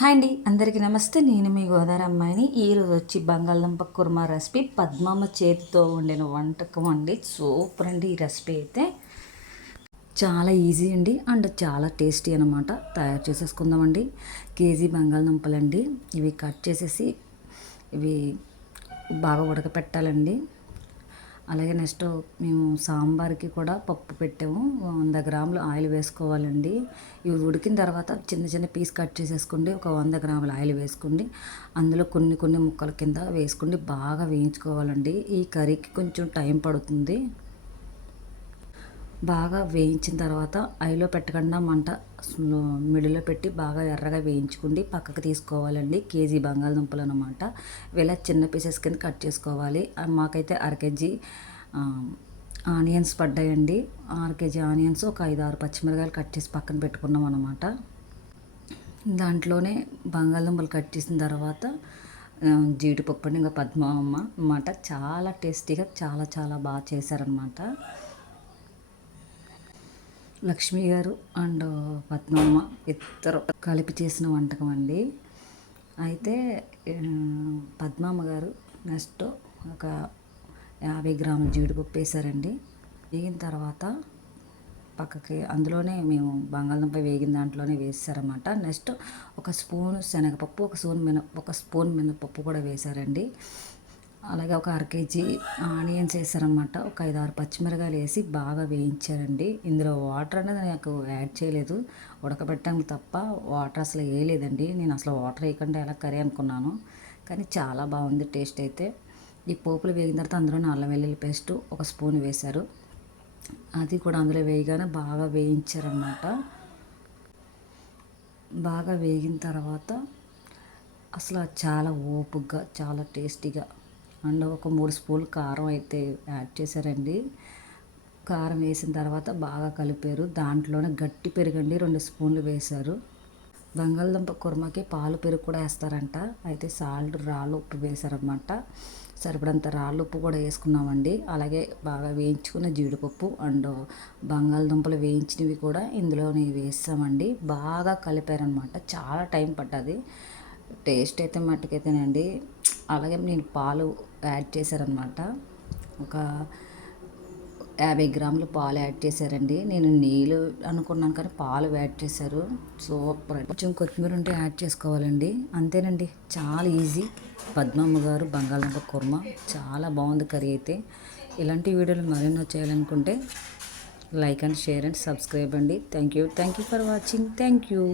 Hi అండి, అందరికీ నమస్తే. నేను మీ గోదావరి అమ్మాయిని. ఈరోజు వచ్చి బంగాళదుంప కుర్మా రెసిపీ పద్మమ్మ చేతితో వండిన వంటకం అండి. సూపర్ అండి. ఈ రెసిపీ అయితే చాలా ఈజీ అండి అండ్ చాలా టేస్టీ అనమాట. తయారు చేసేసుకుందామండి. కేజీ బంగాళదుంపలండి. ఇవి కట్ చేసేసి ఇవి బాగా ఉడకపెట్టాలండి. అలాగే నెక్స్ట్ మేము సాంబార్కి కూడా పప్పు పెట్టాము. 100 గ్రాములు ఆయిల్ వేసుకోవాలండి. ఇవి ఉడికిన తర్వాత చిన్న చిన్న పీస్ కట్ చేసేసుకోండి. ఒక 100 గ్రాముల ఆయిల్ వేసుకోండి. అందులో కొన్ని కొన్ని ముక్కల కింద వేసుకోండి. బాగా వేయించుకోవాలండి. ఈ కర్రీకి కొంచెం టైం పడుతుంది. బాగా వేయించిన తర్వాత ఐలో పెట్టకుండా మంట మిడిలో పెట్టి బాగా ఎర్రగా వేయించుకోండి. పక్కకు తీసుకోవాలండి. కేజీ బంగాళదుంపలు అనమాట. ఇలా చిన్న పీసెస్ కింద కట్ చేసుకోవాలి. మాకైతే కేజీ ఆనియన్స్ పడ్డాయండి. కేజీ ఆనియన్స్, ఒక 5-6 పచ్చిమిరకాయలు కట్ చేసి పక్కన పెట్టుకున్నాం అనమాట. దాంట్లోనే బంగాళదుంపలు కట్ చేసిన తర్వాత జీడిపప్పు అండి. ఇంకా పద్మమ్మ అన్నమాట. చాలా టేస్టీగా చాలా చాలా బాగా చేశారనమాట. లక్ష్మి గారు అండ్ పద్మమ్మ ఇద్దరు కలిపి చేసిన వంటకం అండి. అయితే పద్మమ్మ గారు నెక్స్ట్ ఒక 50 గ్రాముల జీడిపప్పు వేసారండి. వేగిన తర్వాత పక్కకి అందులోనే మేము బంగాళదుంప వేగిన దాంట్లోనే వేసారన్నమాట. నెక్స్ట్ ఒక స్పూన్ శనగపప్పు, ఒక స్పూన్ మినపప్పు కూడా వేశారండి. అలాగే ఒక కేజీ ఆనియన్స్ వేసారనమాట. ఒక 5-6 పచ్చిమిరకాయలు వేసి బాగా వేయించారండి. ఇందులో వాటర్ అనేది నాకు యాడ్ చేయలేదు. ఉడకబెట్టడానికి తప్ప వాటర్ అసలు వేయలేదండి. నేను అసలు వాటర్ వేయకుండా ఎలా కర్రీ అనుకున్నాను. కానీ చాలా బాగుంది టేస్ట్ అయితే. ఈ పోపులు వేగిన తర్వాత అందులో అల్లం వెల్లుల్లి పేస్ట్ ఒక స్పూన్ వేశారు. అది కూడా అందులో వేయగానే బాగా వేయించారనమాట. బాగా వేగిన తర్వాత అసలు చాలా ఓపుగా చాలా టేస్టీగా అండ్ ఒక 3 స్పూన్లు కారం అయితే యాడ్ చేశారండి. కారం వేసిన తర్వాత బాగా కలిపారు. దాంట్లోనే గట్టి పెరుగండి 2 స్పూన్లు వేశారు. బంగాళదుంప కుర్మకి పాలు పెరుగు కూడా వేస్తారంట. అయితే సాల్ట్ రాళ్ళు ఉప్పు వేశారన్నమాట. సరిపడంత రాళ్ళు ఉప్పు కూడా వేసుకున్నామండి. అలాగే బాగా వేయించుకున్న జీడిపప్పు అండ్ బంగాళదుంపలు వేయించినవి కూడా ఇందులోనే వేసామండి. బాగా కలిపారనమాట. చాలా టైం పట్టది. టేస్ట్ అయితే మట్టుకైతేనండి. అలాగే నేను పాలు యాడ్ చేశారనమాట. ఒక 50 గ్రాములు పాలు యాడ్ చేశారండి. నేను నీళ్ళు అనుకున్నాను కానీ పాలు యాడ్ చేశారు. సూపర్. కొంచెం కొత్తిమీర ఉంటే యాడ్ చేసుకోవాలండి. అంతేనండి, చాలా ఈజీ. పద్మమ్మ గారు బంగాళదుంప కుర్మా చాలా బాగుంది కర్రీ అయితే. ఇలాంటి వీడియోలు మరెన్నో చేయాలనుకుంటే like and share and subscribe అండి. Thank you for watching. Thank you.